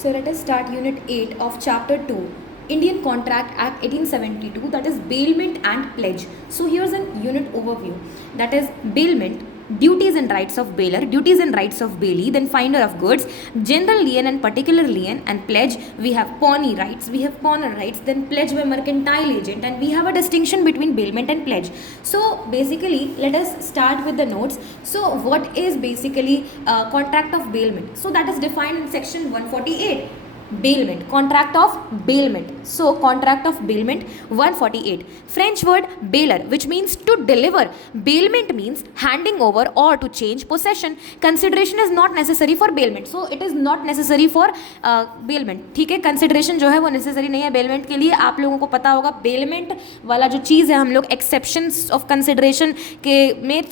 So let us start Unit 8 of Chapter 2, Indian Contract Act 1872, that is bailment and pledge. So here's a unit overview, that is bailment, duties and rights of bailer, duties and rights of bailee, then finder of goods, general lien and particular lien, and pledge. We have pawnee rights, we have pawner rights, then pledge by mercantile agent, and we have a distinction between bailment and pledge. So basically, let us start with the notes. So what is basically contract of bailment? So that is defined in section 148. Bailment, contract of bailment. So contract of bailment 148. French word bailer, which means to deliver. Bailment means handing over or to change possession. Consideration is not necessary for bailment. So it is not necessary for bailment. ठीक है, consideration जो है वो necessary नहीं है bailment के लिए. आप लोगों को पता होगा bailment वाला जो चीज़ है, हम लोग exceptions of consideration के में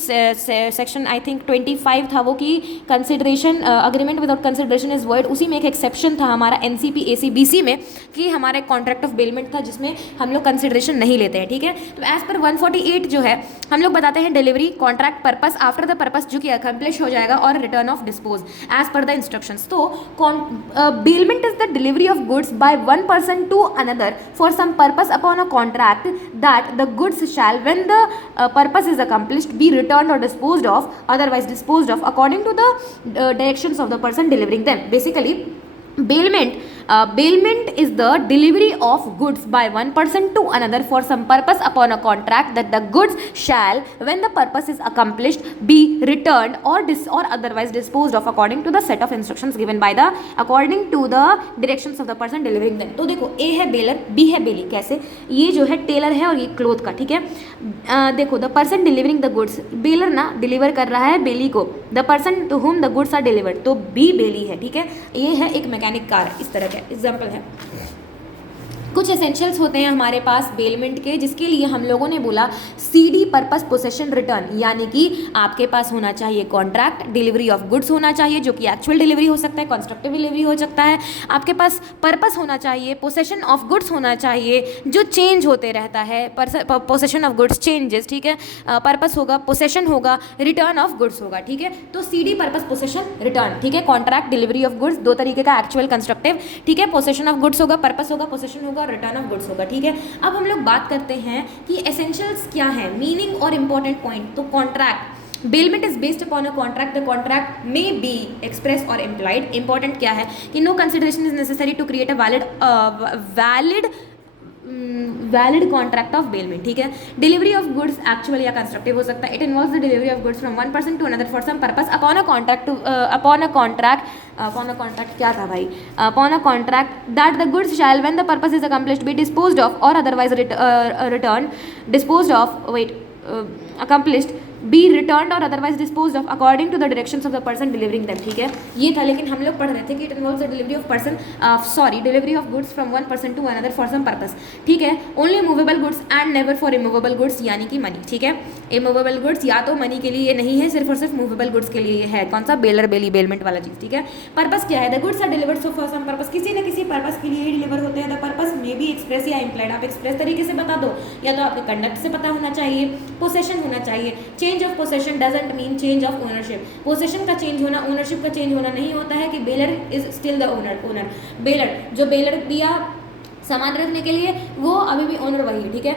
section I think 25 था वो कि consideration agreement without consideration is void. उसी में एक exception था हमारा NCP ACBC में कि हमारा कॉन्ट्रैक्ट ऑफ बेलमेंट था जिसमें हम लोग कंसिडरेशन नहीं लेते हैं. ठीक है, तो एज पर 148 जो है हम लोग बताते हैं delivery, contract, purpose, after the purpose जो कि अकम्प्लिश हो जाएगा, और return of dispose as per the instructions. तो bailment is the delivery of goods by one person to another for some purpose upon a contract that the goods shall when the purpose is accomplished be return और disposed of, otherwise disposed of according to the directions of the person delivering them. Basically bailment is the delivery of goods by one person to another for some purpose upon a contract that the goods shall, when the purpose is accomplished, be returned or otherwise disposed of according to the set of instructions given by the according to the directions of the person delivering them. तो देखो A है baler, B है बेली. कैसे? ये जो है Taylor है और ये क्लोथ का. ठीक है, देखो the person delivering the goods, bailor ना डिलीवर कर रहा है बेली को, the person to whom the goods are delivered, तो बी बेली है. ठीक है, ये है एक मैकेनिक कार, इस तरह का एग्जाम्पल है. कुछ एसेंशियल्स होते हैं हमारे पास बेलमेंट के, जिसके लिए हम लोगों ने बोला CD पर्पस पोसेशन रिटर्न, यानी कि आपके पास होना चाहिए कॉन्ट्रैक्ट, डिलीवरी ऑफ गुड्स होना चाहिए जो कि एक्चुअल डिलीवरी हो सकता है, कंस्ट्रक्टिव डिलीवरी हो सकता है, आपके पास पर्पस होना चाहिए, पोसेशन ऑफ गुड्स होना चाहिए जो चेंज होते रहता है, पोसेशन ऑफ गुड्स चेंजेस. ठीक है, पर्पस होगा, पोसेशन होगा, रिटर्न ऑफ गुड्स होगा. ठीक है, तो CD पर्पस पोसेशन रिटर्न. ठीक है, कॉन्ट्रैक्ट, डिलीवरी ऑफ गुड्स, दो तरीके का, एक्चुअल, कंस्ट्रक्टिव. ठीक है, पोसेशन ऑफ गुड्स होगा, पर्पस होगा, पोसेशन होगा, रिटर्न ऑफ गुड्स होगा. ठीक है, अब हम लोग बात करते हैं कि एसेंशियल्स क्या है, मीनिंग और इंपॉर्टेंट पॉइंट. तो contract, bailment is based upon a contract. The contract may be express or implied. Important क्या है कि no consideration is necessary to create a valid contract of bailment. ठीक है, डिलीवरी ऑफ गुड्स एक्चुअल या constructive हो सकता है. It involves the delivery of goods from one person to another for some purpose upon a contract क्या था भाई, upon a contract that the goods shall when the purpose is accomplished be disposed of और otherwise return disposed of accomplished be returned or otherwise disposed of according to the directions of the person delivering them. ठीक है, ये था. लेकिन हम लोग पढ़ रहे थे कि it involves the delivery of goods from one person to another for some purpose. ठीक है, only movable goods and never for immovable goods, यानी कि मनी. ठीक है, immovable goods या तो मनी के लिए नहीं है, सिर्फ और सिर्फ movable goods के लिए है. कौन सा? बेलर, बेली, बेलमेंट वाला चीज़. ठीक है, पर्पस क्या है? The goods are delivered so for some purpose, किसी न किसी पर्पस के लिए ही डिलीवर होते हैं. द पर्पस में भी एक्सप्रेस या इम्प्लाइड. आप एक्सप्रेस तरीके से बता दो या तो आपके कंडक्ट से पता होना चाहिए. पोसेशन होना चाहिए. Change of possession doesn't mean change of ownership. Possession का चेंज होना ओनरशिप का चेंज होना नहीं होता है कि baler is still the owner. Baler जो बेलर दिया सामान रखने के लिए वो अभी भी ओनर वही है. ठीक है,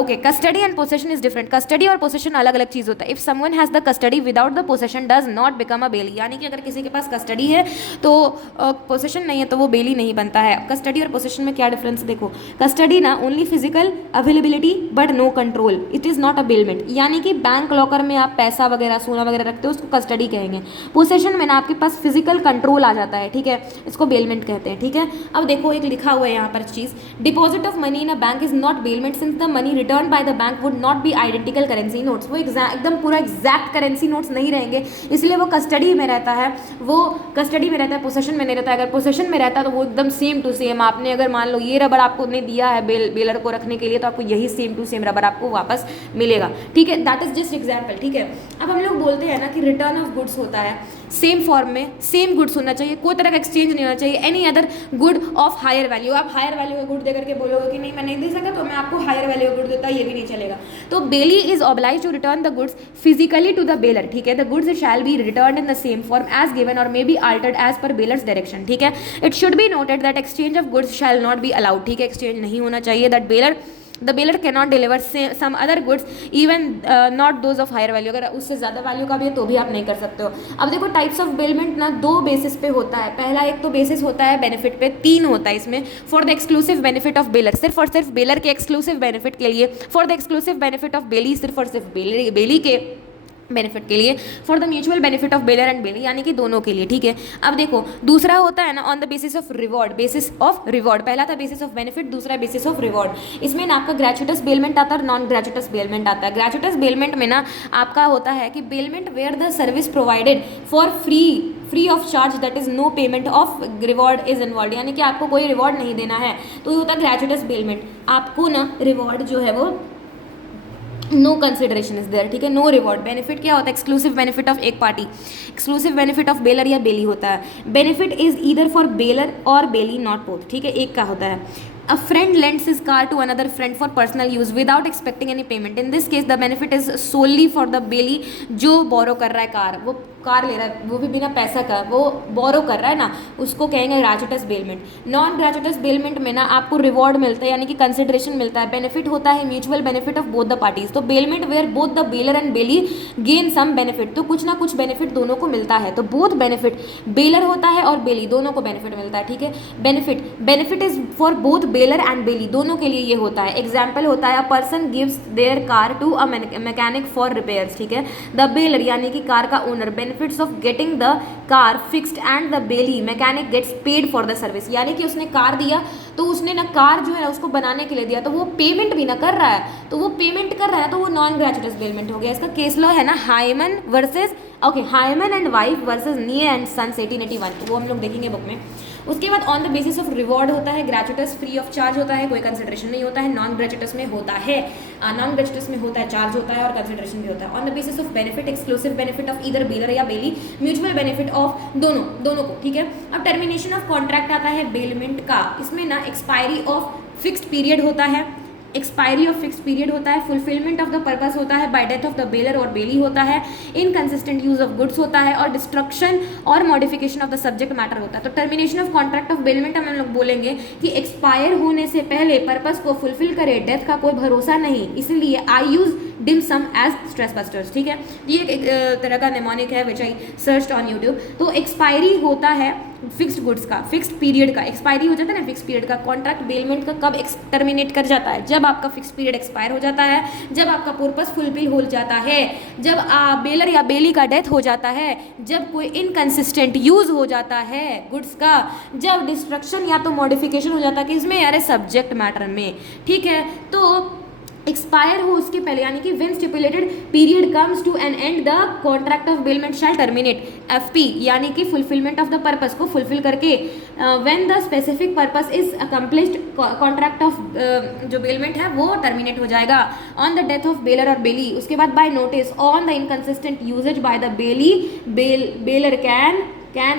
okay. Custody and possession is different. Custody और पोसेशन अलग अलग चीज़ होता है. If someone has the custody without the possession does not become a bailee, यानी कि अगर किसी के पास कस्टडी है तो पोसेशन नहीं है तो वो बेली नहीं बनता है. कस्टडी और पोसेशन में क्या डिफरेंस देखो. कस्टडी ना only physical availability but no control, it is not a bailment. यानी कि बैंक लॉकर में आप पैसा वगैरह, सोना वगैरह रखते हो, उसको कस्टडी कहेंगे. पोसेशन में ना आपके पास फिजिकल कंट्रोल आ जाता है. ठीक है, इसको बेलमेंट कहते हैं. ठीक है, अब देखो एक लिखा हुआ है यहाँ पर चीज़, deposit of money in a bank is not bailment since the money return by the bank would not be identical currency notes. वो एकदम पूरा एग्जैक्ट करेंसी नोट्स नहीं रहेंगे, इसलिए वो कस्टडी में रहता है. वो कस्टडी में रहता है, पोसेशन में नहीं रहता है. अगर पोसेशन में रहता है तो वो एकदम सेम टू सेम. आपने अगर मान लो ये रबर आपको ने दिया है बेलर को रखने के लिए, तो आपको यही सेम टू सेम रबर आपको वापस मिलेगा. ठीक है, दैट इज जस्ट एग्जाम्पल. ठीक है, अब हम लोग बोलते हैं ना कि रिटर्न ऑफ गुड्स होता है. सेम फॉर्म में सेम गुड्स होना चाहिए, कोई तरह का एक्सचेंज नहीं होना चाहिए any other good of higher value. आप हायर वैल्यू का गुड दे करके बोलोगे कि नहीं मैं नहीं दे सकता तो मैं आपको हायर वैल्यू का गुड देता, ये भी नहीं चलेगा। तो bailee is oblige to return the goods physically to the bailor, ठीक है। The goods shall be return in the same form as given और may be altered as per bailor's direction, ठीक है। It should be noted that exchange of goods shall not be allowed, ठीक है, exchange नहीं होना चाहिए। That the baler cannot deliver some other goods even not those of higher value, अगर उससे ज़्यादा वैल्यू का भी है तो भी आप नहीं कर सकते हो। अब देखो टाइप्स ऑफ बेलमेंट ना दो बेसिस पे होता है। पहला एक तो बेसिस होता है बेनिफिट पे, तीन होता है इसमें। For the exclusive benefit of bailor, सिर्फ और सिर्फ बेलर के एक्सक्लूसिव बेनिफिट के लिए। For the exclusive benefit of bailee, सिर्फ और सिर्फ बेली के बेनिफिट के लिए। For the mutual benefit of bailor and bailee, यानी कि दोनों के लिए, ठीक है। अब देखो दूसरा होता है ना on the basis of reward, basis of reward. पहला था बेसिस ऑफ बेनिफिट, दूसरा बेसिस ऑफ रिवॉर्ड। इसमें ना आपका ग्रेचुटस बेलमेंट आता है और नॉन ग्रेचुटस बेलमेंट आता है। ग्रेचुटस बेलमेंट में ना आपका होता है कि bailment where the service provided for free of charge, that is no payment of reward is involve, यानी कि आपको कोई रिवॉर्ड नहीं देना है, तो ये होता है ग्रेचुटस बेलमेंट। आपको ना रिवॉर्ड जो है वो नो कंसिडरेशन इज देयर, ठीक है, नो रिवॉर्ड। बेनिफिट क्या होता है? एक्सक्लूसिव बेनिफिट ऑफ एक party, exclusive benefit of baler या बेली होता है। Benefit is either for baler और बेली, नॉट बोथ, ठीक है, एक का होता है। A friend lends his car to another friend for personal use without expecting any payment. In this case, the benefit is solely for the बेली जो बोरो कर रहा है कार, वो कार ले रहा है, वो भी बिना पैसा का, वो बोरो कर रहा है ना, उसको कहेंगे ग्रेचुटस बेलमेंट। नॉन ग्रेचुटस बेलमेंट में ना आपको रिवॉर्ड मिलता है, यानी कि कंसिडरेशन मिलता है। बेनिफिट होता है mutual benefit of both the parties. तो bailment where both the bailor and bailee gain some benefit, तो कुछ ना कुछ बेनिफिट दोनों को मिलता है। तो बोथ बेनिफिट, बेलर होता है और बेली, दोनों को बेनिफिट मिलता है, ठीक है। Benefit is for both bailor and bailee, दोनों के लिए ये होता है। एग्जाम्पल होता है a person gives their car to a mechanic for repairs, ठीक है। द बेलर यानी कि कार का owner, benefits of getting the car fixed and the bailee mechanic gets paid for the service, यानी कि उसने कार दिया तो उसने ना कार जो है ना उसको बनाने के लिए दिया, तो वो पेमेंट भी ना कर रहा है, तो वो पेमेंट कर रहा है तो वो नॉन ग्रेचुटस बेलमेंट हो गया। इसका केस लॉ है ना Hyman and wife versus Nye and sons 1881, वो हम लोग देखेंगे बुक में। उसके बाद on the basis of reward होता है, ग्रेचुटस फ्री ऑफ चार्ज होता है, कोई कंसिडरेशन नहीं होता है। नॉन ग्रेचुटस में होता है चार्ज होता है और कंसिडरेशन भी होता है। On the basis of benefit, exclusive benefit of either baler या बेली, म्यूचुअल बेनिफिट ऑफ दोनों को, ठीक है। अब टर्मिनेशन ऑफ कॉन्ट्रैक्ट आता है बेलमेंट का। इसमें ना एक्सपायरी ऑफ फिक्स्ड पीरियड होता है, फुलफिलमेंट ऑफ द पर्पस होता है, bye death of the baler और बेली होता है, इनकंसिस्टेंट यूज ऑफ गुड्स होता है और डिस्ट्रक्शन और modification of the subject matter होता है। तो termination of contract of bailment हम लोग बोलेंगे कि एक्सपायर होने से पहले पर्पस को फुलफिल करे, डेथ का कोई भरोसा नहीं, इसलिए आई यूज डिम सम एज स्ट्रेस बस्टर्स, ठीक है। ये एक तरह का नेमोनिक है विच आई सर्च ऑन यूट्यूब। तो एक्सपायरी होता है फिक्स्ड गुड्स का, फिक्स्ड पीरियड का एक्सपायरी हो जाता है ना फिक्स्ड पीरियड का। कॉन्ट्रैक्ट बेलमेंट का कब टर्मिनेट कर जाता है? जब आपका फिक्स्ड पीरियड एक्सपायर हो जाता है, जब आपका पर्पस फुलफिल हो जाता है, जब बेलर या बेली का डेथ हो जाता है, जब कोई इनकंसिस्टेंट यूज हो जाता है गुड्स का, जब डिस्ट्रक्शन या तो मॉडिफिकेशन हो जाता है कि इसमें यार सब्जेक्ट मैटर में, ठीक है। तो एक्सपायर हो उसके पहले, यानी कि when stipulated period comes to an end the contract of bailment shall terminate, FP यानी कि फुलफिलमेंट ऑफ द पर्पस को फुलफिल करके, when the specific purpose is accomplished, contract of जो बेलमेंट है वो टर्मिनेट हो जाएगा। On the death of bailor और बेली, उसके बाद by notice on the inconsistent usages by the bailee, bailor can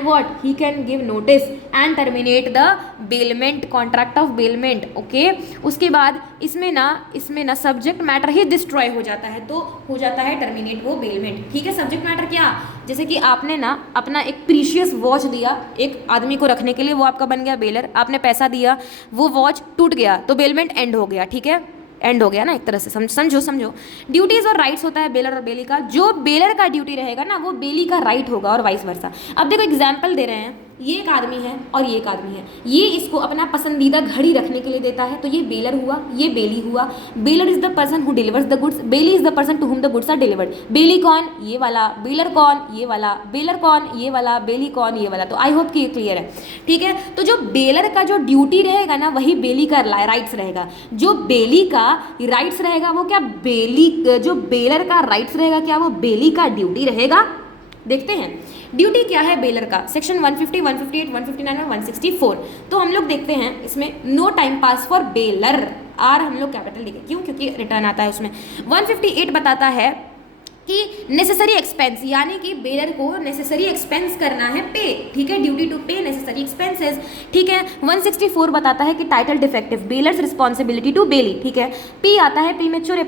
what he can give notice and terminate the bailment, contract of bailment, okay. उसके बाद इसमें ना subject matter ही destroy हो जाता है, तो हो जाता है टर्मिनेट वो बेलमेंट, ठीक है। सब्जेक्ट मैटर क्या? जैसे कि आपने ना अपना एक प्रीशियस वॉच दिया एक आदमी को रखने के लिए, वो आपका बन गया बेलर, आपने पैसा दिया, वो वॉच टूट गया तो बेलमेंट एंड हो गया, ठीक है, एंड हो गया ना एक तरह से, समझो। ड्यूटीज और राइट्स होता है बेलर और बेली का। जो बेलर का ड्यूटी रहेगा ना वो बेली का राइट होगा और वाइस वर्सा। अब देखो एग्जाम्पल दे रहे हैं, ये एक आदमी है और ये एक आदमी है, ये इसको अपना पसंदीदा घड़ी रखने के लिए देता है, तो ये बेलर हुआ, ये बेली हुआ। Bailor is the person who delivers the goods, bailee is the person to whom the goods are delivered. Bailee कौन? ये वाला। बेलर कौन? ये वाला। बेलर कौन? ये वाला। बेली कौन? ये वाला। तो आई होप कि ये क्लियर है, ठीक है। तो जो बेलर का जो ड्यूटी रहेगा ना वही बेली का राइट्स रहेगा। जो बेली का राइट्स रहेगा वो क्या जो बेलर का राइट्स रहेगा क्या वो बेली का ड्यूटी रहेगा? देखते हैं ड्यूटी क्या है बेलर का। सेक्शन 150, 158, 159 और 164। तो हम लोग देखते हैं इसमें no time pass for bailor, आर हम लोग कैपिटल लिखे, क्यों? क्योंकि रिटर्न आता है उसमें। 158 बताता है कि नेसेसरी एक्सपेंस, यानी कि बेलर को नेसेसरी एक्सपेंस करना है पे, ठीक है, duty to pay necessary expenses, ठीक है। 164 बताता है कि title defective bailor's responsibility to bailee, ठीक है। पी आता है प्रीमेच्योर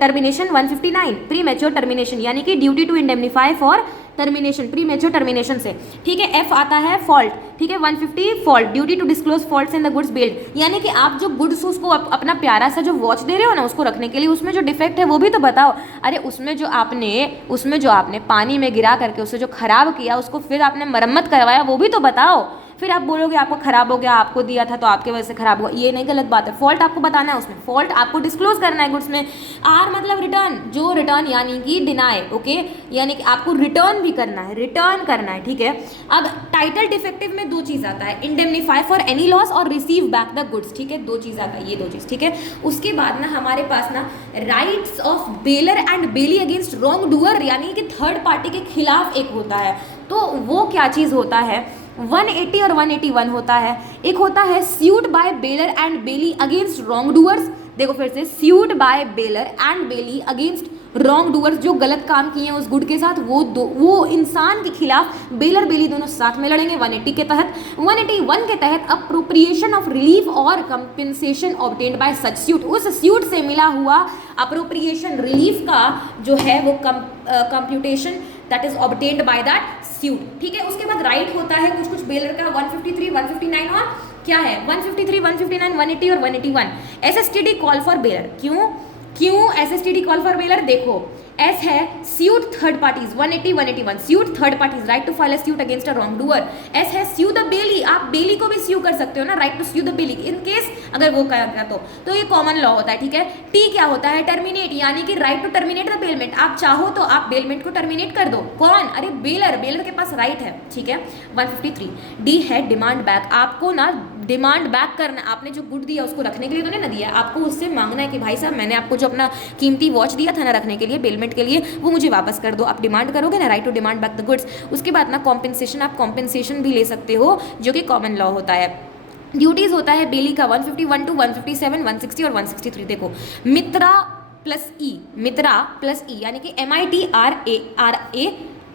टर्मिनेशन। 159 प्रीमेच्योर टर्मिनेशन, यानी कि duty to indemnify for termination, premature termination से, ठीक है। एफ आता है फॉल्ट, ठीक है। 150 fault, duty to disclose faults in the goods bailed, यानी कि आप जो गुड्स उसको अपना प्यारा सा जो वॉच दे रहे हो ना उसको रखने के लिए, उसमें जो डिफेक्ट है वो भी तो बताओ। अरे उसमें जो आपने पानी में गिरा करके उसे जो खराब किया उसको फिर आपने मरम्मत करवाया वो भी तो बताओ। फिर आप बोलोगे आपको खराब हो गया, आपको दिया था तो आपके वजह से खराब हुआ, ये नहीं, गलत बात है। फॉल्ट आपको बताना है, उसमें फॉल्ट आपको डिस्क्लोज करना है गुड्स में। आर मतलब रिटर्न, जो रिटर्न यानी कि डिनाई, ओके, यानी कि आपको रिटर्न भी करना है, रिटर्न करना है, ठीक है। अब टाइटल डिफेक्टिव में दो चीज़ आता है, इंडेमनीफाई फॉर एनी लॉस और रिसीव बैक द गुड्स, ठीक है, दो चीज़ आता है, ये दो चीज़, ठीक है। उसके बाद ना हमारे पास ना rights of bailor and bailee against wrongdoer, यानी कि थर्ड पार्टी के खिलाफ एक होता है, तो वो क्या चीज़ होता है, 180 और 181 होता है। एक होता है suit by bailor and bailee against wrongdoers, देखो फिर से, suit by bailor and bailee against wrongdoers, जो गलत काम किए हैं उस गुड के साथ, वो इंसान के खिलाफ बेलर बेली दोनों साथ में लड़ेंगे 180 के तहत। 181 के तहत अप्रोप्रिएशन ऑफ रिलीफ और compensation obtained by such suite, उस स्यूट से मिला हुआ अप्रोप्रिएशन रिलीफ का जो है वो computation that is obtained by that suite, ठीक है। उसके बाद राइट होता है कुछ बेलर का 153, 159 और क्या है 153, 159, 180 और 181। एसएसटीडी कॉल फॉर बेलर, क्यों एसएसटीडी कॉल फॉर बेलर, देखो एस है suit third parties 180, 181 suit third parties, right to file a suit against a wrongdoer. S है स्यू द बेली, आप बेली को भी स्यू कर सकते हो ना, right to sue the bailee in case अगर वो करेगा तो ये कॉमन लॉ होता है, ठीक है। टी क्या होता है, टर्मिनेट, यानी कि right to terminate the bailment, आप चाहो तो आप बेलमेंट को टर्मिनेट कर दो, कौन, अरे बेलर के पास राइट है, ठीक है। 153 डी है डिमांड बैक, आपको ना डिमांड बैक करना, आपने जो गुड दिया उसको रखने के लिए तो नहीं ना दिया, आपको उससे मांगना है कि भाई साहब मैंने आपको जो अपना कीमती वॉच दिया था ना रखने के लिए, बेलमेंट के लिए, वो मुझे वापस कर दो, आप डिमांड करोगे ना, right to demand back the goods. उसके बाद ना कॉम्पेंसेशन, आप कॉम्पेंसेशन भी ले सकते हो जो कि कॉमन लॉ होता है। ड्यूटीज होता है बेली का 151 टू 157, 160 और 163, देखो मित्रा प्लस ई यानी कि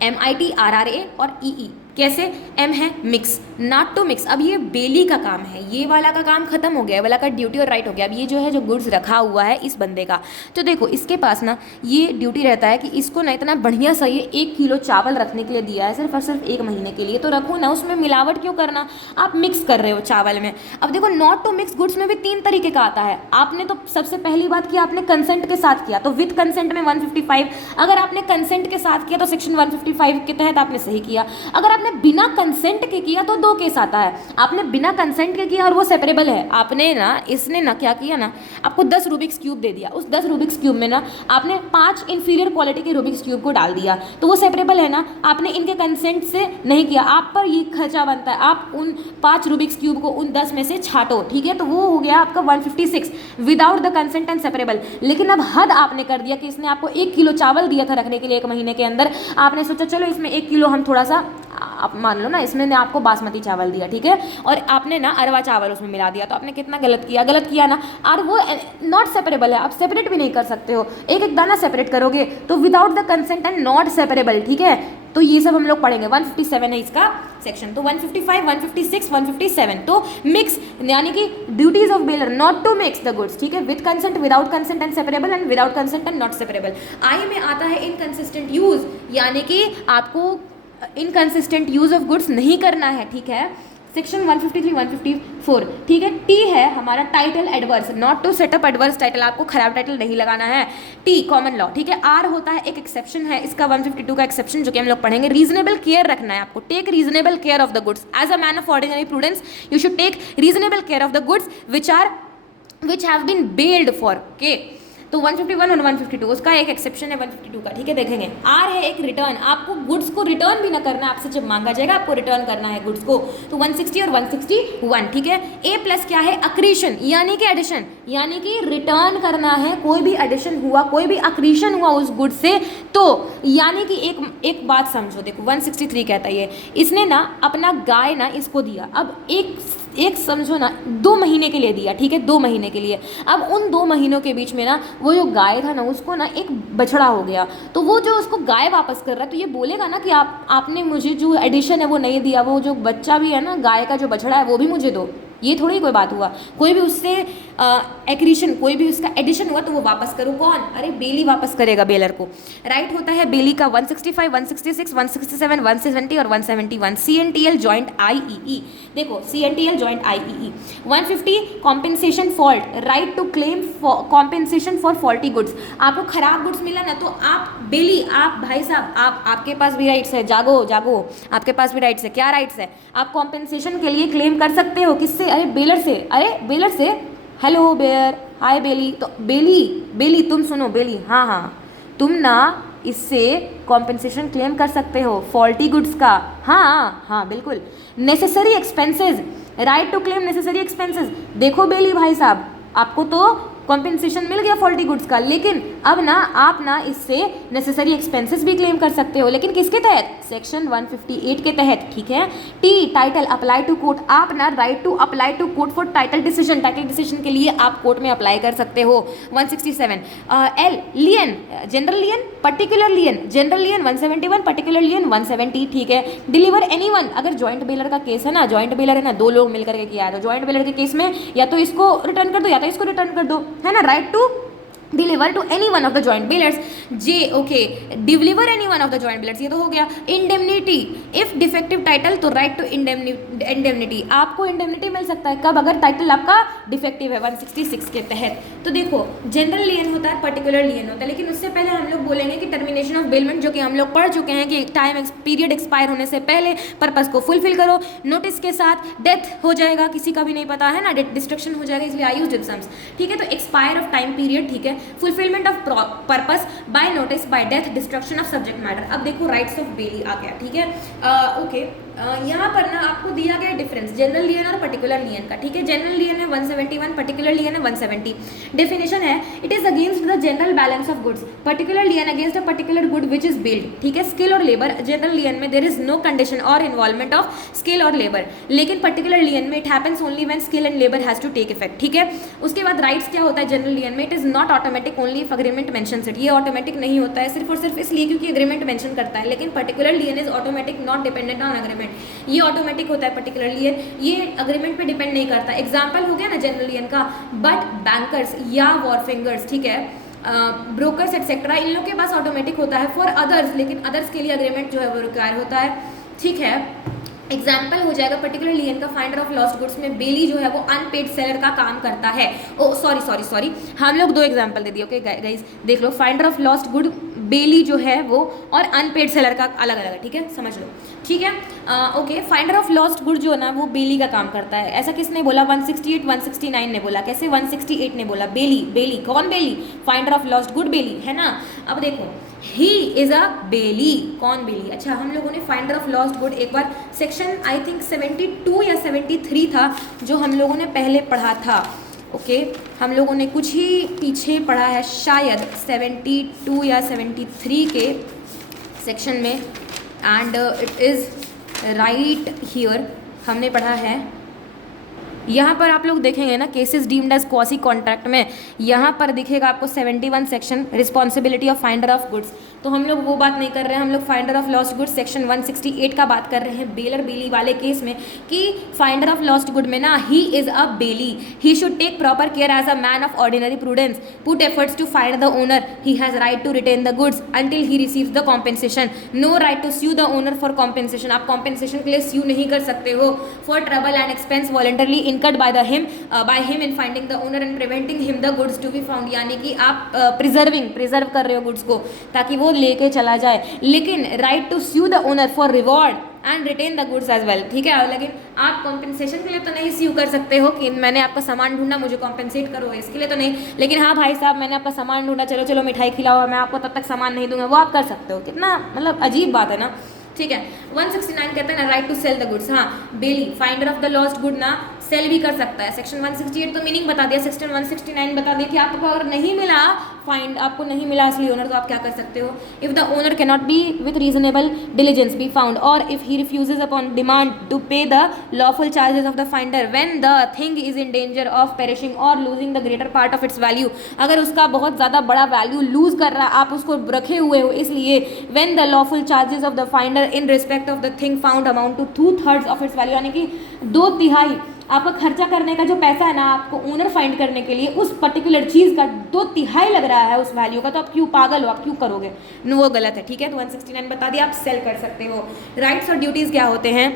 MITRRA और EE, कैसे, एम है मिक्स, नॉट टू मिक्स। अब ये बेली का काम है, ये वाला का काम खत्म हो गया, ये वाला का ड्यूटी और राइट हो गया। अब ये जो है जो गुड्स रखा हुआ है इस बंदे का, तो देखो इसके पास ना ये ड्यूटी रहता है कि इसको ना इतना बढ़िया सा ये 1 किलो चावल रखने के लिए दिया है सिर्फ और सिर्फ 1 महीने के लिए, तो रखो ना, उसमें मिलावट क्यों करना, आप मिक्स कर रहे हो चावल में। अब देखो नॉट टू मिक्स गुड्स में भी 3 तरीके का आता है। आपने तो सबसे पहली बात की आपने कंसेंट के साथ किया, तो विद कंसेंट में 155, अगर आपने कंसेंट के साथ किया तो सेक्शन 155 के तहत आपने सही किया। अगर आपने बिना कंसेंट के किया तो 2 केस आता है, आपने बिना कंसेंट के किया और वो सेपरेबल है, आपने ना इसने ना क्या किया ना, आपको 10 रूबिक्स क्यूब दे दिया, उस 10 रूबिक्स क्यूब में ना आपने 5 इंफीरियर क्वालिटी के रूबिक्स क्यूब को डाल दिया, तो वो सेपरेबल है ना, आपने इनके कंसेंट से नहीं किया, आप पर ये खर्चा बनता है, आप उन 5 रूबिक्स क्यूब को उन 10 में से छाटो, ठीक है, तो वो हो गया आपका 156 without the consent and separable. लेकिन अब हद आपने कर दिया कि इसने आपको 1 किलो चावल दिया था रखने के लिए 1 महीने के अंदर, आपने सोचा चलो इसमें 1 किलो हम थोड़ा सा, आप मान लो ना इसमें ने आपको बासमती चावल दिया, ठीक है, और आपने ना अरवा चावल उसमें मिला दिया, तो आपने कितना गलत किया ना, और वो नॉट सेपरेबल है, आप सेपरेट भी नहीं कर सकते हो, एक एक दाना सेपरेट करोगे तो without the consent and not separable, ठीक है, तो ये सब हम लोग पढ़ेंगे। 157 है इसका सेक्शन, तो 155, 156, 157, तो मिक्स यानी कि duties of bailor not to mix the goods, ठीक है, with consent, without consent and separable, and without consent and not separable. I में आता है इनकंसिस्टेंट यूज, यानी कि आपको इनकंसिस्टेंट यूज ऑफ गुड्स नहीं करना है, ठीक है, सेक्शन 153, 154, ठीक है। टी है हमारा title adverse, not to set up adverse title, आपको खराब टाइटल नहीं लगाना है, टी कॉमन लॉ, ठीक है। आर होता है एक एक्सेप्शन है इसका 152 का एक्सेप्शन जो कि हम लोग पढ़ेंगे, रीजनेबल केयर रखना है आपको, take reasonable care of the goods as a man of ordinary prudence, you should take reasonable care of the goods which have been bailed for, okay, तो 151 और 152 उसका एक एक्सेप्शन है 152 का, ठीक है, देखेंगे। आर है एक रिटर्न, आपको गुड्स को रिटर्न भी ना करना, आपसे जब मांगा जाएगा आपको रिटर्न करना है गुड्स को, तो 160 और 161, ठीक है। ए प्लस क्या है, अक्रीशन, यानी कि एडिशन, यानी कि रिटर्न करना है, कोई भी एडिशन हुआ, कोई भी अक्रीशन हुआ उस गुड्स से, तो यानी कि एक बात समझो, देखो 163 कहता है ये, इसने ना अपना गाय ना इसको दिया, अब एक एक समझो ना 2 महीने के लिए दिया, ठीक है, 2 महीने के लिए। अब उन 2 महीनों के बीच में ना वो जो गाय था ना उसको ना एक बछड़ा हो गया, तो वो जो उसको गाय वापस कर रहा है तो ये बोलेगा ना कि आपने मुझे जो एडिशन है वो नहीं दिया, वो जो बच्चा भी है ना गाय का जो बछड़ा है वो भी मुझे दो। ये थोड़ी कोई बात हुआ, कोई भी उससे एक्रीशन, कोई भी उसका एडिशन हुआ तो वो वापस करो। कौन? अरे बेली वापस करेगा बेलर को। राइट होता है बेली का 165, 166, 167, 170 और 171। CNTL जॉइंट IEE, देखो CNTL joint IEE। 150 compensation fault, right to claim compensation for faulty goods. आपको खराब गुड्स मिला ना तो आप बेली, आप भाई साहब, आपके पास भी राइट्स है, जागो जागो, आपके पास भी राइट्स है। क्या राइट्स है? आप कॉम्पेंसेशन के लिए क्लेम कर सकते हो। किससे? अरे बेलर से। अरे बेलर से, हेलो बेयर, हाय बेली। तो बेली तुम सुनो, बेली, हाँ तुम ना इससे कॉम्पेंसेशन क्लेम कर सकते हो फॉल्टी गुड्स का। हाँ बिल्कुल। Necessary expenses, right to claim necessary expenses. देखो बेली भाई साहब, आपको तो कॉम्पेंसेशन मिल गया फॉल्टी गुड्स का, लेकिन अब ना आप ना इससे नेसेसरी एक्सपेंसेस भी क्लेम कर सकते हो, लेकिन किसके तहत? सेक्शन 158 के तहत, ठीक है। T title apply to court, आप ना right to apply to court for title decision, title decision के लिए आप कोर्ट में अप्लाई कर सकते हो। 167। L lien, general lien, particular lien, general lien 171, particular lien 170, ठीक है। डिलीवर एनीवन, अगर जॉइंट बेलर का केस है ना, जॉइंट बेलर है ना, 2 लोग मिलकर के किया है, तो जॉइंट बेलर के केस में या तो इसको रिटर्न कर दो या तो इसको रिटर्न कर दो, है ना। Right to deliver to any one of the joint bailors. Okay, deliver any one of the joint bailors, ये तो हो गया। इंडेमनिटी, इफ डिफेक्टिव टाइटल तो राइट टू इंडेमनिटी, आपको इंडेमनिटी मिल सकता है कब? अगर टाइटल आपका डिफेक्टिव है 166 के तहत। तो देखो जनरल लियन होता है, पर्टिकुलर लियन होता है, लेकिन उससे पहले हम लोग बोलेंगे कि टर्मिनेशन ऑफ बेलमेंट, जो कि हम लोग पढ़ चुके हैं कि टाइम पीरियड एक्सपायर होने से पहले पर्पस को फुलफिल करो। नोटिस के साथ डेथ हो जाएगा, किसी का भी नहीं पता है ना, डिस्ट्रक्शन हो जाएगा, इसलिए आई यूज्ड इप्सम्स, ठीक है। तो एक्सपायर ऑफ टाइम पीरियड, ठीक है। Fulfilment of purpose bye notice, bye death, destruction of subject matter. अब देखो राइट्स ऑफ बेली आ गया, ठीक है। ओके, यहाँ पर ना आपको दिया गया डिफरेंस जनरल लियन और पर्टिकुलर लियन का, ठीक है। जनरल लियन है 171, पर्टिकुलर लियन है 170। डेफिनेशन है it is against the general balance of goods, particular lien against a particular good which is bailed, ठीक है। स्किल और लेबर, जनरल लियन में देयर इज नो कंडीशन और इन्वॉल्वमेंट ऑफ स्किल और labour, लेकिन particular lien में it happens only when skill and labour has to take effect, ठीक है। उसके बाद राइट्स क्या होता है जनरल लियन में? It is not automatic only if agreement mentions it, ये ऑटोमेटिक नहीं होता है सिर्फ और सिर्फ इसलिए क्योंकि अग्रीमेंट मेंशन करता है, लेकिन particular lien is automatic, not dependent on agreement. ये ऑटोमेटिक होता है पर्टिकुलर लियन, ये अग्रीमेंट पे डिपेंड नहीं करता। एग्जाम्पल हो गया ना जनरल लियन का, बट बैंकर्स या वॉरफिंगर्स, ठीक है, ब्रोकर्स एटसेट्रा, इन लोग के पास ऑटोमेटिक होता है फॉर अदर्स, लेकिन अदर्स के लिए अग्रीमेंट जो है वो रिक्वायर होता है, ठीक है। एग्जाम्पल हो जाएगा पर्टिकुलर लियन का फाइंडर ऑफ लॉस्ट गुड्स में बेली जो है वो अनपेड सेलर का काम करता है। ओ सॉरी हम लोग 2 एग्जाम्पल दे दिए, ओके गाइस देख लो, फाइंडर ऑफ लॉस्ट गुड बेली जो है वो और अनपेड सेलर का अलग अलग है, ठीक है, समझ लो, ठीक है। Okay, finder of lost good जो है ना वो बेली का काम करता है। ऐसा किसने बोला? 168, 169 ने बोला। कैसे? 168 ने बोला बेली। कौन बेली? फाइंडर ऑफ लॉस्ट गुड बेली, है ना। अब देखो ही इज अ बेली, कौन बेली? अच्छा, हम लोगों ने फाइंडर ऑफ लॉस्ट गुड एक बार सेक्शन आई थिंक 72 या 73 था जो हम लोगों ने पहले पढ़ा था, ओके हम लोगों ने कुछ ही पीछे पढ़ा है, शायद 72 या 73 के सेक्शन में, and it is right here हमने पढ़ा है। यहाँ पर आप लोग देखेंगे ना cases deemed as quasi contract में, यहाँ पर दिखेगा आपको 71 section responsibility of finder of goods. तो हम लोग वो बात नहीं कर रहे हैं, हम लोग finder of lost goods section 168 का बात कर रहे हैं बेलर बेली वाले केस में, कि फाइंडर ऑफ लॉस्ट गुड में ना he is a bailee, he should take proper care as a man of ordinary prudence, put efforts to find the owner, he has right to retain the goods until he receives the compensation, no right to sue the owner for compensation, आप compensation के लिए sue नहीं कर सकते हो, for trouble and expense voluntarily incurred by him in finding the owner and preventing him the goods to be found, यानी कि आप प्रिजर्व कर रहे हो गुड्स को ताकि वो लेके चला जाए, लेकिन right to sue the owner for reward and retain the goods as well, ठीक है। लेकिन आप कॉम्पेंसेशन के लिए तो नहीं स्यू कर सकते हो कि मैंने आपका सामान ढूंढा मुझे कॉम्पेंसेट करो, इसके लिए तो नहीं, लेकिन हाँ भाई साहब मैंने आपका सामान ढूंढा, चलो मिठाई खिलाओ, मैं आपको तब तक सामान नहीं दूंगा, वो आप कर सकते हो। कितना मतलब अजीब बात है ना। ठीक है। 169 कहता है ना right to sell the goods, हाँ bailee finder of the lost good ना सेल भी कर सकता है। सेक्शन 168 तो मीनिंग बता दिया, सेक्शन 169 बता दिया कि आपको अगर नहीं मिला फाइंड, आपको नहीं मिला असली ओनर, तो आप क्या कर सकते हो, if the owner can not be with reasonable diligence be found or if he refuses upon demand to pay the lawful charges of the finder when the thing is in danger of perishing or losing the greater part of its value, अगर उसका बहुत ज़्यादा बड़ा value loose कर रहा है, आप उसको रखे हुए हो इसलिए, when the lawful charges of the finder in respect of the thing found amount to 2/3 of its value, यानी कि 2/3 आपका खर्चा करने का जो पैसा है ना आपको ओनर फाइंड करने के लिए, उस पर्टिकुलर चीज़ का 2/3 लग रहा है उस वैल्यू का, तो आप क्यों पागल हो, आप क्यों करोगे, वो गलत है। ठीक है, तो 169 बता दिया, आप सेल कर सकते हो। राइट्स और ड्यूटीज़ क्या होते हैं,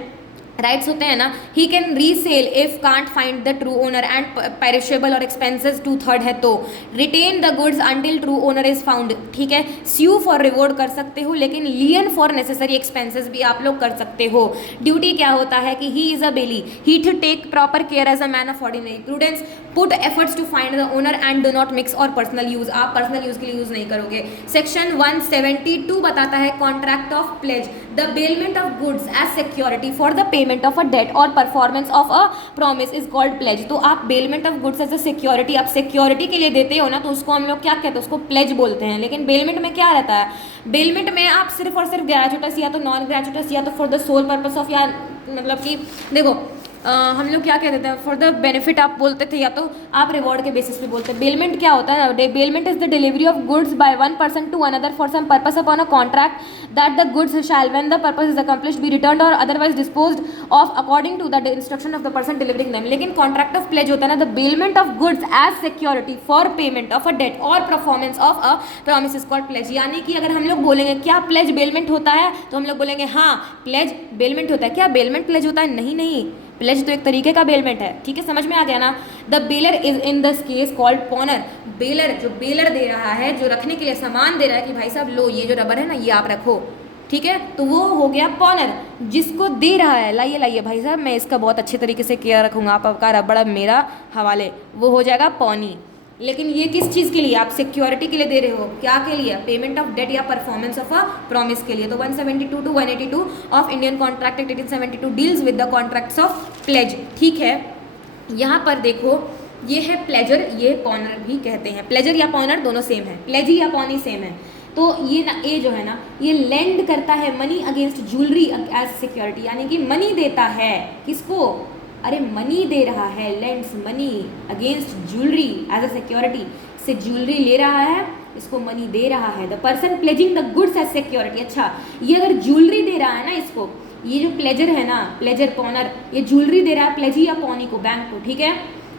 राइट्स होते हैं ना, he can resell if can't find the true owner and perishable और एक्सपेंसेस 2/3 है तो, retain the goods until true owner is found, ठीक है, स्यू फॉर रिवॉर्ड कर सकते हो, लेकिन लियन फॉर नेसेसरी एक्सपेंसेस भी आप लोग कर सकते हो। ड्यूटी क्या होता है कि he is a bailee, he to take proper care as a man of ordinary prudence, put efforts to find the owner and do not mix or personal use, आप पर्सनल यूज के लिए use नहीं करोगे। Section 172 बताता है contract of pledge, the bailment of goods as security for the payment of a debt और performance of a promise is called pledge. तो आप bailment of goods as a security, आप सिक्योरिटी के लिए देते हो ना, तो उसको हम लोग क्या कहते हैं, उसको प्लेज बोलते हैं। लेकिन बेलमेंट में क्या रहता है, बेलमेंट में आप सिर्फ और सिर्फ ग्रेचुटस या तो नॉन ग्रेचुटस या तो for the sole purpose of, या मतलब कि देखो हम लोग क्या कह देते हैं, फॉर द बेनिफिट आप बोलते थे, या तो आप रिवॉर्ड के बेसिस पे बोलते हैं। बेलमेंट क्या होता है, bailment is the delivery of goods by one person to another for some purpose upon a contract that the goods shall when the purpose is accomplished be returned or otherwise disposed of according to the instruction of the person delivering them. लेकिन contract of pledge होता है ना, the bailment of goods as security for payment of a debt और performance of a promise is called pledge. यानी कि अगर हम लोग बोलेंगे क्या प्लेज बेलमेंट होता है, तो हम लोग बोलेंगे हाँ प्लेज बेलमेंट होता है। क्या बेलमेंट प्लेज होता है? नहीं, प्लेज तो एक तरीके का बेलमेंट है। ठीक है, समझ में आ गया ना। The bailor is in this case called पॉनर, baler जो बेलर दे रहा है, जो रखने के लिए सामान दे रहा है कि भाई साहब लो ये जो रबर है ना ये आप रखो, ठीक है, तो वो हो गया पॉनर। जिसको दे रहा है लाइए लाइए भाई साहब मैं इसका बहुत अच्छे तरीके से केयर रखूँगा, आपका रबड़ मेरा हवाले, वो हो जाएगा पॉनी। लेकिन ये किस चीज़ के लिए, आप सिक्योरिटी के लिए दे रहे हो, क्या के लिए, पेमेंट ऑफ डेट या परफॉर्मेंस ऑफ अ प्रॉमिस के लिए। तो 172 to 182 of Indian contract act 1872 deals with the contracts of pledge. ठीक है, यहाँ पर देखो ये है प्लेजर, ये पॉनर भी कहते हैं, प्लेजर या पॉनर दोनों सेम है, प्लेजी या पॉनी सेम है। तो ये ना ए जो है ना ये लेंड करता है money against jewellery as security, यानी कि मनी देता है किसको, अरे मनी दे रहा है, lends money against jewellery as a security, से ज्वेलरी ले रहा है, इसको मनी दे रहा है। The person pledging the goods as security, अच्छा ये अगर ज्वेलरी दे रहा है ना इसको, ये जो प्लेजर है ना, प्लेजर पॉनर, ये ज्वेलरी दे रहा है प्लेजी या पॉनी को, बैंक को, ठीक है,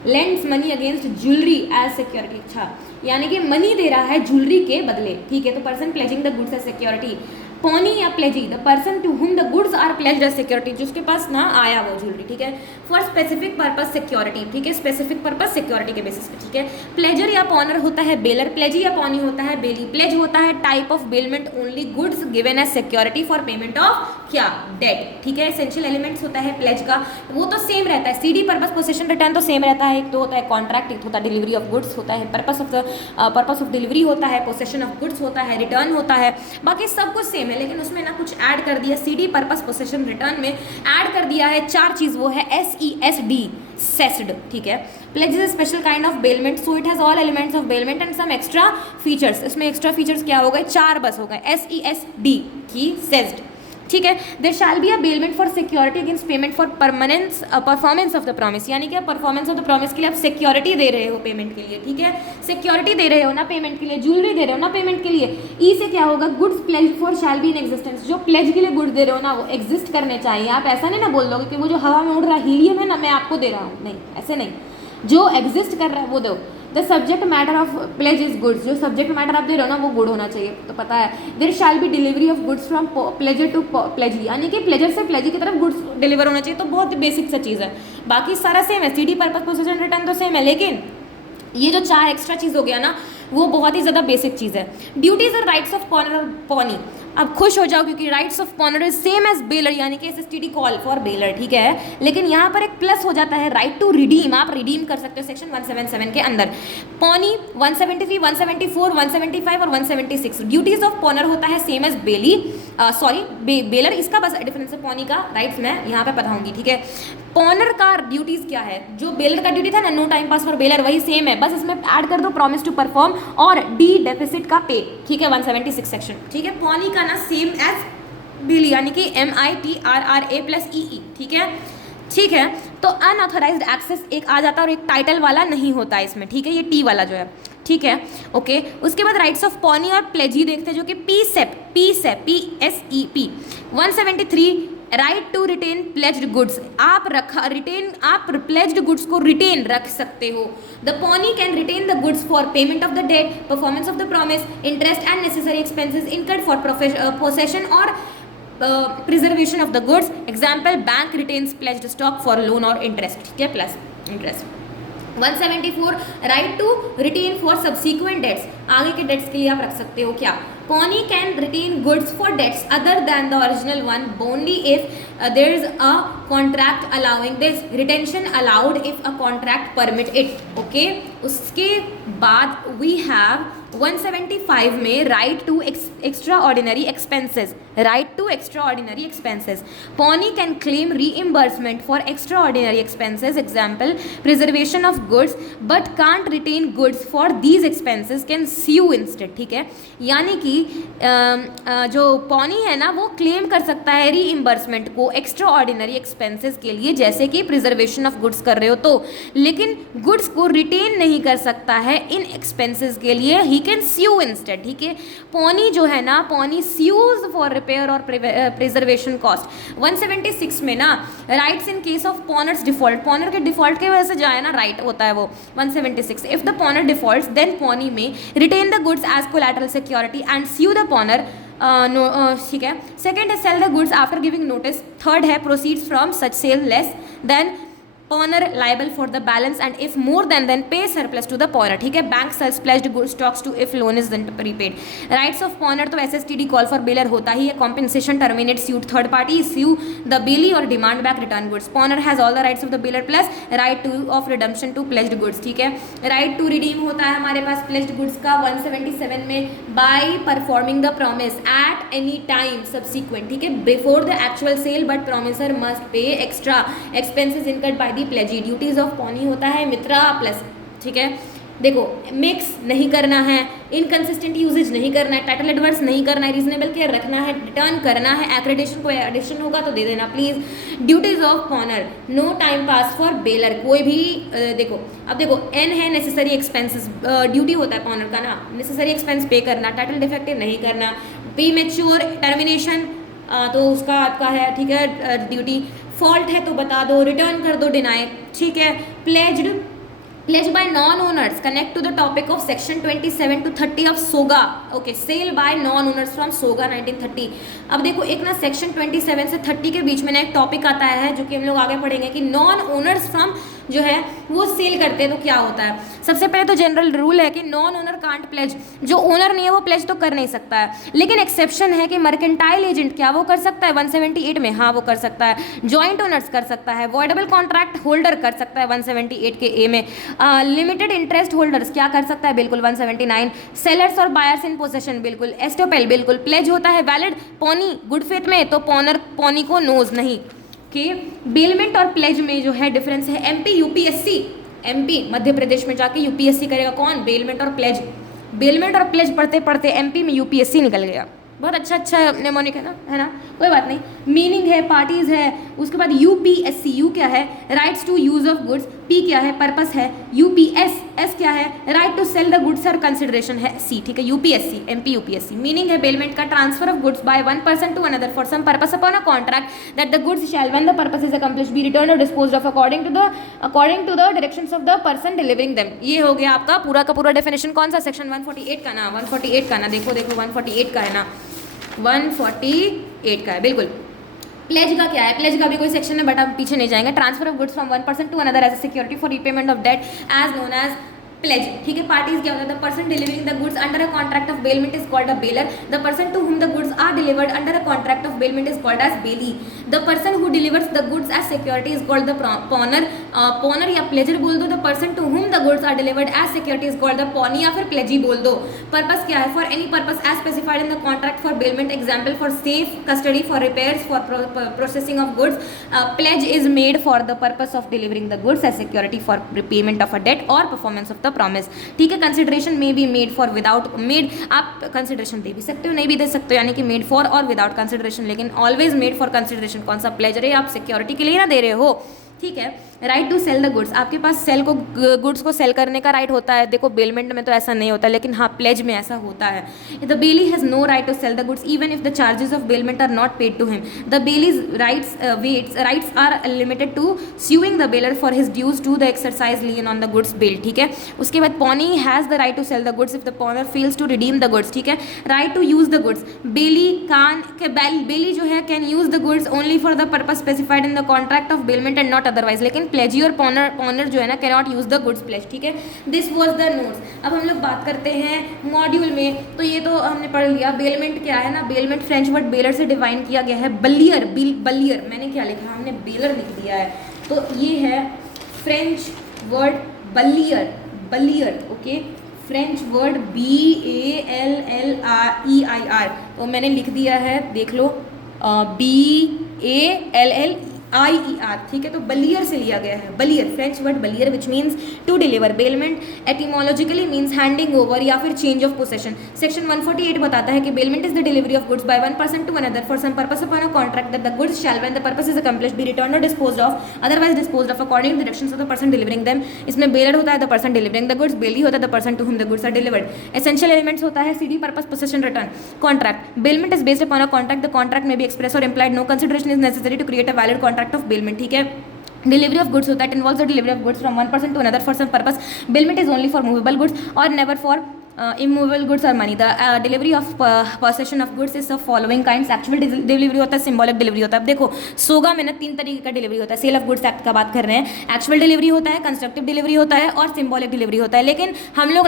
lends money against jewellery as security, अच्छा यानी कि मनी दे रहा है ज्वेलरी के बदले, ठीक है। तो person pledging the goods as security, pawnee या pledgee, the person to whom the goods are pledged as security, जिसके पास ना आया वो ज्वेलरी, ठीक है, फॉर स्पेसिफिक पर्पस सिक्योरिटी, ठीक है, स्पेसिफिक पर्पस सिक्योरिटी के बेसिस पे, ठीक है। प्लेजर या पॉनर होता है बेलर, प्लेजी या पॉनी होता है बेली। प्लेज होता है type of bailment only goods given as security for payment of क्या, डेट, ठीक है। एसेंशियल एलिमेंट्स होता है प्लेज का, वो तो सेम रहता है, सीडी पर्पस पोसेशन रिटर्न तो सेम रहता है, एक तो होता है कॉन्ट्रैक्ट, एक होता है डिलीवरी ऑफ गुड्स होता है, पर्पस ऑफ डिलीवरी होता है, पोसेशन ऑफ गुड्स होता है, रिटर्न होता है, बाकी सब कुछ सेम है। लेकिन उसमें ना कुछ ऐड कर दिया, सीडी पर्पस पोसेशन रिटर्न में ऐड कर दिया है 4 चीज़, वो है SESD, सेस्ड, ठीक है। Pledge is a special kind of bailment, so it has all elements of bailment and some extra features. इसमें एक्स्ट्रा फीचर्स क्या हो गए, 4 बस हो गए, SESD की सेस्ड, ठीक है। There shall be a bailment for security against payment for performance of the promise, यानी कि आप परफॉर्मेंस ऑफ द प्रॉमिस के लिए आप सिक्योरिटी दे रहे हो पेमेंट के लिए, ठीक है, सिक्योरिटी दे रहे हो ना पेमेंट के लिए, ज्वेलरी दे रहे हो ना पेमेंट के लिए। ई से क्या होगा, goods pledge for shall be in existence, जो प्लेज के लिए गुड्स दे रहे हो ना वो एग्जिस्ट करने चाहिए। आप ऐसा नहीं ना बोल दोगे कि वो जो हवा में उड़ रहा हीलियम है ना मैं आपको दे रहा हूँ, नहीं ऐसे नहीं, जो एग्जिस्ट कर रहा है वो दो। The subject matter of pledge is goods, जो सब्जेक्ट मैटर आप दे रहे हो ना वो गुड होना चाहिए, तो पता है। There shall be delivery of goods from pledgor to pledgee, यानी कि प्लेजर से प्लेजी की तरफ गुड्स डिलीवर होना चाहिए, तो बहुत बेसिक सा चीज़ है, बाकी सारा सेम है, सीडी पर्पस पोसेशन रिटर्न तो सेम है, लेकिन ये जो 4 एक्स्ट्रा चीज़ हो गया ना वो बहुत ही ज़्यादा बेसिक चीज़ है। ड्यूटीज और राइट्स ऑफ पॉनर और पॉनी, अब खुश हो जाओ क्योंकि rights of pawnor is same as bailor, यानी कि SSTD कॉल फॉर बेलर, ठीक है। लेकिन यहाँ पर एक प्लस हो जाता है, राइट टू रिडीम, आप रिडीम कर सकते हो सेक्शन 177 के अंदर। पॉनी 173, 174, 175 और 176 ड्यूटीज ऑफ पॉनर होता है सेम एज बेली, सॉरी बेलर, इसका बस डिफरेंस है पॉनी का राइट्स मैं यहाँ पे बताऊंगी, ठीक है। पॉनर का ड्यूटीज क्या है, जो बेलर का ड्यूटी था ना, no time pass for bailor, वही सेम है, बस इसमें ऐड कर दो प्रॉमिस टू परफॉर्म और डी डेफिसिट का पे, ठीक है, 176 सेक्शन, ठीक है। पॉनी का ना सेम एज बेली, यानी कि MITRRA + EE, ठीक है, ठीक है। तो अनऑथराइज्ड एक्सेस एक आ जाता है और एक टाइटल वाला नहीं होता है इसमें, ठीक है, ये टी वाला जो है, ठीक है, ओके। उसके बाद राइट्स ऑफ पॉनी और प्लेजी देखते हैं, जो कि PSEP 173 right to retain pledged goods, आप प्लेज्ड गुड्स को रिटेन रख सकते हो। The pawnee can retain the goods for payment of the debt, performance of the promise, interest and necessary expenses incurred for possession और preservation of the goods, example bank retains pledged stock for loan or interest, ठीक है, plus interest. 174 right to retain for subsequent debts, आगे के dates के लिए आप रख सकते हो क्या, pawnee can retain goods for debts other than the original one only if there is a contract allowing this, retention allowed if a contract permit it, okay. उसके बाद वी हैव 175 में right to extraordinary expenses, right to extraordinary expenses, pawnee can claim reimbursement for extraordinary expenses, example preservation of goods, but can't retain goods for these expenses, can sue instead, ठीक है। यानी कि जो pony है ना, वो claim कर सकता है रीइम्बर्समेंट को एक्स्ट्रा ऑर्डिनरी एक्सपेंसेस के लिए, जैसे कि प्रिजर्वेशन ऑफ गुड्स कर रहे हो तो, लेकिन गुड्स को रिटेन नहीं कर सकता है इन एक्सपेंसेस के लिए, ही कैन स्यू इंस्टेड, ठीक है। पॉनी जो है ना, पॉनी स्यूज फॉर रिपेयर और प्रिजर्वेशन कॉस्ट। 176 में ना rights in case of pawnor's default, pawnor के डिफॉल्ट की वजह से जाए ना राइट होता है वो 176, if the pawnor defaults then pawnee may retain the goods as collateral security and sue the pawnor, ठीक है। सेकेंड है sell the goods after giving notice, third है proceeds from such sale less than pawnor liable for the balance and if more than pay surplus to the pawnor, ठीक है। Bank sells pledged good stocks to if loan is prepaid. Rights of pawnor तो SSTD call for bailor होता ही है, compensation, terminate, suit third party, sue the bailee और demand back return goods. Pawnor has all the rights of the bailor plus right to of redemption to pledged goods, ठीक है। Right to redeem होता है हमारे पास pledged goods का 177 में, by performing the promise at any time subsequent, ठीक है, before the actual sale but promisor must pay extra expenses incurred by the pledgee. Duties of pawnee होता है मित्रा प्लस, ठीक है। देखो मिक्स नहीं करना है, इनकंसिस्टेंट यूजेज नहीं करना है, टाइटल एडवर्स नहीं करना है, रीजनेबल केयर रखना है, रिटर्न करना है, एक्रेडिशन को एडिशन होगा तो दे देना please. Duties of pawnor, no time pass for bailor, कोई भी देखो अब देखो N है नेसेसरी एक्सपेंसेस, ड्यूटी होता है पॉनर का ना, नेसेसरी एक्सपेंस पे करना, टाइटल डिफेक्टिव नहीं करना, प्रीमेच्योर टर्मिनेशन तो उसका आपका है, ठीक है, ड्यूटी। फॉल्ट है तो बता दो, रिटर्न कर दो, डिनाई, ठीक है। Pledged by non-owners connect to the topic of section 27 to 30 of SOGA, okay, sale by non-owners from SOGA 1930। अब देखो एक ना सेक्शन 27 से 30 के बीच में ना एक टॉपिक आता है जो कि हम लोग आगे पढ़ेंगे कि नॉन ओनर्स फ्रॉम जो है वो सेल करते हैं तो क्या होता है। सबसे पहले तो जनरल रूल है कि नॉन ओनर कांट प्लेज, जो ओनर नहीं है वो प्लेज तो कर नहीं सकता है, लेकिन एक्सेप्शन है कि मर्केंटाइल एजेंट क्या वो कर सकता है 178 में, हाँ वो कर सकता है। जॉइंट ओनर्स कर सकता है, वॉइडेबल कॉन्ट्रैक्ट होल्डर कर सकता है 178 के ए में। लिमिटेड इंटरेस्ट होल्डर्स क्या कर सकता है, बिल्कुल 179। सेलर्स और बायर्स इन पोसेशन बिल्कुल। एस्टोपेल बिल्कुल। प्लेज होता है वैलिड पॉनी गुड फेथ में, तो पॉनर पॉनी को नोज नहीं के। बेलमेंट और प्लेज में जो है डिफरेंस है। MP UPSC, MP Madhya Pradesh में जाके यूपीएससी करेगा कौन, बेलमेंट और प्लेज। बेलमेंट और प्लेज पढ़ते पढ़ते एमपी में यूपीएससी निकल गया। बहुत अच्छा नेमोनिक है ना, कोई बात नहीं। मीनिंग है, पार्टीज है। उसके बाद यूपीएससी, यू क्या है, rights to use of goods. P क्या है, पर्पस है। यूपीएस, एस क्या है, right to sell the goods और कंसिडरेशन है सी, ठीक है। UPSC, MP UPSC. मीनिंग है बेलमेंट का transfer of goods by one person to another for some purpose upon a contract that the goods shall when the purpose is accomplished be return और disposed of according to the directions of the person delivering them. ये हो गया आपका पूरा का पूरा definition. कौन सा सेक्शन 148 का ना, 148 का ना, देखो 148 का है ना, 148 का है बिल्कुल। प्लेज का क्या है, प्लेज का भी कोई सेक्शन है बट आप पीछे नहीं जाएंगे। Transfer of goods from one person to another as a security for repayment of debt as known as pledge, ठीक है। पार्टीज क्या होता है, the person delivering the goods under a contract of bailment is called a bailor, the person to whom the goods are delivered under a contract of bailment is called as bailee, the person who delivers the goods as security is called the pawnor, pawnor या pledger बोल दो, the person to whom the goods are delivered as security is called the pawnee या फिर pledgee बोल दो। Purpose क्या है, for any purpose as specified in the contract for bailment, example for safe custody, for repairs, for processing of goods, pledge is made for the purpose of delivering the goods as security for payment of a debt और performance of the promise, ठीक है। Consideration में be made for without made, आप consideration दे भी सकते हो नहीं भी दे सकते हो, यानी कि मेड फॉर और विदाउट कंसिडरेशन, लेकिन ऑलवेज मेड फॉर कंसिडरेशन। कौन सा प्लेजर है, आप सिक्योरिटी के लिए ना दे रहे हो, ठीक है। Right to sell the goods, आपके पास सेल को गुड्स को सेल करने का राइट होता है। देखो बेलमेंट में तो ऐसा नहीं होता, लेकिन हाँ प्लेज में ऐसा होता है। The bailee has no right to sell the goods even if the charges of bailment are not paid to him, the bailee's rights are limited to suing the bailiff for his dues to the exercise lien on the goods bailed, ठीक है। उसके बाद pawny has the right to sell the goods if the pawner fails to redeem the goods, ठीक है। right to use the goods, bailey जो है can use the goods only for the purpose specified in the contract of bailment and not otherwise, लेकिन pledgee और pawner जो है ना cannot use the goods pledged, ठीक है। this was the notes। अब हम लोग बात करते हैं मॉड्यूल में, तो ये तो हमने पढ़ लिया। बेलमेंट क्या है ना, बेलमेंट फ्रेंच वर्ड बेलर से डिवाइन किया गया है। बलियर, बलियर मैंने क्या लिखा, हमने बेलर लिख दिया है, तो ये है French word bailler, bailler, okay. French word BALLEIR, तो मैंने लिख दिया है, देख लो, BALLEIR, ठीक है। तो बलियर से लिया गया है, bailler, French word bailler which means to deliver. Bailment etymologically means handing over या फिर चेंज ऑफ पोसेशन। सेक्शन 148 बताता है कि bailment is the delivery of goods by one person to another for some purpose upon a contract that the goods shall when the purpose is accomplished be returned or disposed of, otherwise disposed of according to directions of the person delivering them. इसमें bailor होता है the person delivering the goods, bailee होता है the person to whom the goods are delivered. Essential elements होता है CD, purpose, possession, return. Contract, bailment is based upon a contract, the contract may be express or implied, no consideration is necessary to create a valid contract of bailment, ठीक है। Delivery of goods होता है, it involves the delivery of goods from one person to another for some purpose. Bailment is only for movable goods or never for immovable goods or money. The delivery of possession of goods is of following kinds. Actual delivery होता है, symbolic delivery होता है। अब देखो सोगा में ना 3 तरीके का डिलीवरी होता है। सेल ऑफ गुड्स एक्ट का बात कर रहे हैं, एक्चुअल डिलीवरी होता है, कंस्ट्रक्टिव डिलीवरी होता है और सिंबॉलिक डिलीवरी होता है। लेकिन हम लोग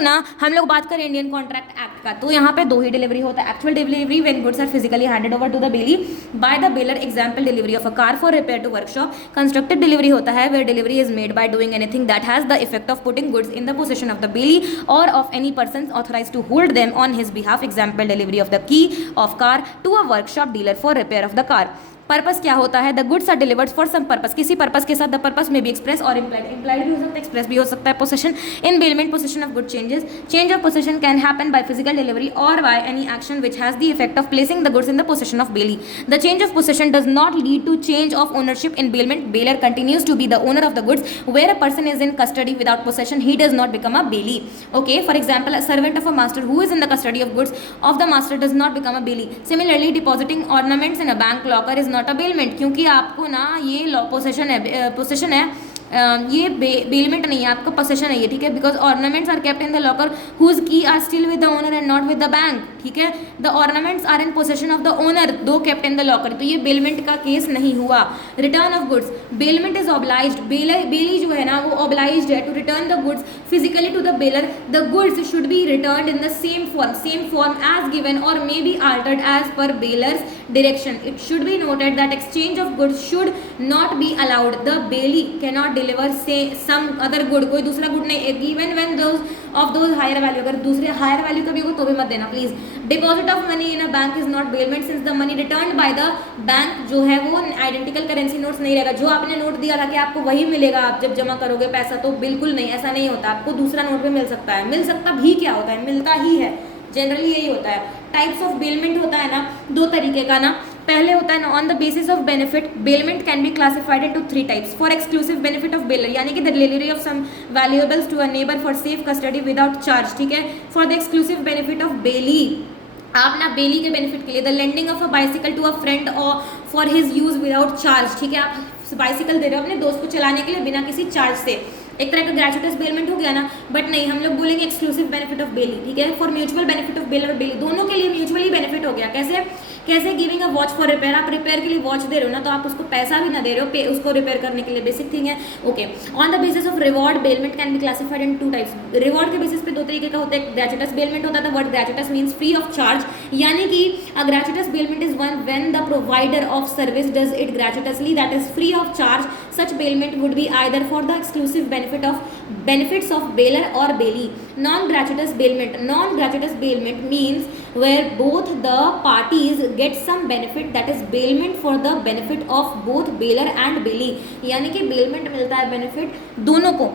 बात करें इंडियन कॉन्ट्रैक्ट एक्ट का, तो यहाँ पे 2 ही डिलीवरी होता है। Actual delivery when goods are physically handed over to the bailee by the bailor, example delivery of a car for repair to workshop. Constructive delivery होता है where delivery is made by doing anything that has the effect of putting goods in the possession of the bailee or of any person authorised to hold them on his behalf, example delivery of the key of car to a workshop dealer for repair of the car। Purpose क्या होता है, the goods are delivered for some purpose, किसी purpose के साथ the purpose में भी express or implied, implied भी हो सकता है, एक्सप्रेस भी हो सकता है। Possession, in bailment possession of good changes, change of possession can happen by physical delivery or by any action which has the effect of placing the goods in the possession of bailee. The change of possession does not lead to change of ownership in bailment, bailor continues to be the owner of the goods where a person is in custody without possession he does not become a bailee, okay. For example a servant of a master who is in the custody of goods of the master does not become a bailee. Similarly depositing ornaments in a bank locker is not a bailment, क्योंकि आपको ना ये possession है, ये bailment नहीं है, आपका possession है ये, ठीक है। Because ornaments are kept in the locker whose key are still with the owner and not with the bank, ठीक है। The ornaments are in possession of the owner though kept in the locker, तो ये bailment का case नहीं हुआ। Return of goods, bailment is obliged, bailee जो है ना वो ऑब्लाइज्ड है to return the goods physically to the bailor. The goods should B return in the same form as given और may be altered as per bailor's direction. It should be noted that exchange of goods should not be allowed, the bailee cannot deliver say some other good, कोई दूसरा good नहीं, even when those higher value, अगर दूसरे higher value का भी हो तो भी मत देना please. Deposit of money in a bank is not bailment since the money return by the bank जो है वो आइडेंटिकल करेंसी नोट्स नहीं रहेगा। जो आपने नोट दिया था कि आपको वही मिलेगा आप जब जमा करोगे पैसा, तो बिल्कुल नहीं, ऐसा नहीं होता। आपको दूसरा नोट भी मिल सकता है, मिल सकता भी क्या होता है, मिलता ही है, जनरली यही होता है। टाइप्स ऑफ बेलमेंट होता है ना 2 तरीके का ना, पहले होता है ना on the basis of benefit, bailment can be classified into 3 types. For exclusive benefit of bailor, यानी कि the delivery of some valuables to a neighbour for safe custody without charge, ठीक है। For the exclusive benefit of bailee, आप ना bailee के benefit के लिए, the lending of a bicycle to a friend और for his use without charge, ठीक है। आप बाइसिकल दे रहे हो अपने दोस्त को चलाने के लिए बिना किसी चार्ज से, एक तरह का ग्रेचुइटस बेलमेंट हो गया ना, बट नहीं, हम लोग बोलेंगे एक्सक्लूसिव बेनिफिट ऑफ बेली, ठीक है। For mutual benefit of bailor और बेली, दोनों के लिए म्यूचुअली बेनिफिट हो गया। कैसे कैसे giving a watch for repair, आप रिपेयर के लिए वॉच दे रहे हो ना, तो आप उसको पैसा भी ना दे रहे हो, पे उसको रिपेयर करने के लिए, बेसिक थिंग है। Okay, on the basis of reward bailment can be classified in 2 types. Reward के बेसिस पे 2 तरीके का होता है, ग्रेचुटस बेलमेंट होता है, word gratuitous means free of charge, यानी कि a gratuitous bailment is one when the provider of service does it gratuitously, that is free of charge. Such bailment would be either for the exclusive benefits of bailer or bailee. Non-gratuitous bailment. Non-gratuitous bailment means where both the parties get some benefit, that is bailment for the benefit of both bailer and bailee. यानी कि bailment मिलता है benefit दोनों को,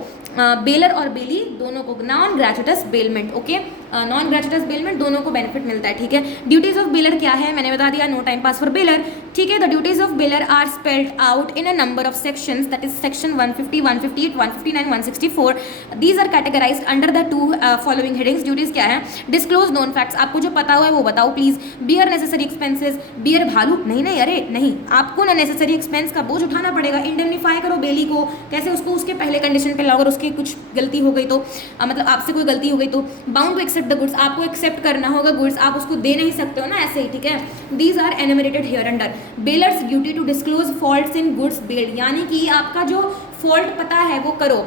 baler और bailee दोनों को। Non gratuitous bailment, okay, non gratuitous bailment दोनों को बेनिफिट मिलता है, ठीक है। ड्यूटीज ऑफ बेलर क्या है, मैंने बता दिया, no time pass for bailor, ठीक है। The duties of bailor are spelled out in a number of sections, that is section 150, 158, 159, 164। These are categorised under the 2 following headings. Duties क्या है, disclose known facts, आपको जो पता हुआ है वो बताओ please. Bear necessary expenses, bear भालू नहीं नहीं, अरे नहीं, आपको ना नेसेसरी एक्सपेंस का बोझ उठाना पड़ेगा। इंडेमनीफाई करो बेली को, कैसे, उसको उसके पहले कंडीशन पे लाओ, अगर उसके कुछ गलती हो गई तो, मतलब आपसे कोई गलती हो गई तो। Bound to accept the goods, आपको एक्सेप्ट करना होगा गुड्स, आप उसको दे नहीं सकते हो ना ऐसे ही, ठीक है। These are enumerated hereunder. Bailor's duty to disclose faults in goods bailed, यानी कि आपका जो फॉल्ट पता है वो करो।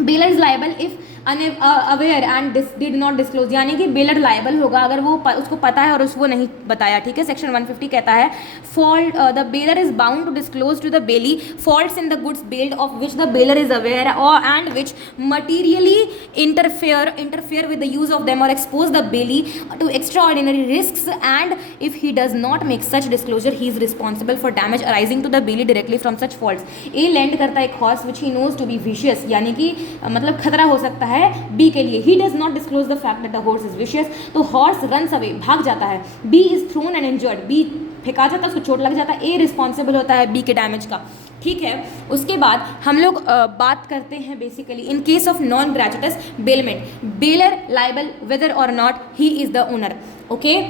Bailor is liable if aware and did not disclose, यानी कि बेलर लाइबल होगा अगर वो उसको पता है और उसको नहीं बताया, ठीक है। सेक्शन 150 कहता है fault the bailor is bound to disclose to the bailee faults in the goods bailed of which the bailor is aware और and which materially interfere with the use of them or expose the bailey to extraordinary risks, and if he does not make such disclosure he is responsible for damage arising to the bailey directly from such faults. A lend करता है एक horse which he knows to be vicious, यानी कि मतलब खतरा हो सकता है B के लिए। He does not disclose the fact that the horse is vicious, तो horse runs away, भाग जाता है। B is thrown and injured, B फेंका जाता है, उसको चोट लग जाता है। A रिस्पॉन्सिबल होता है B के डैमेज का, ठीक है। उसके बाद हम लोग बात करते हैं basically in case of non gratuitous bailment, bailor liable whether or not he is the owner, okay.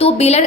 तो बेलर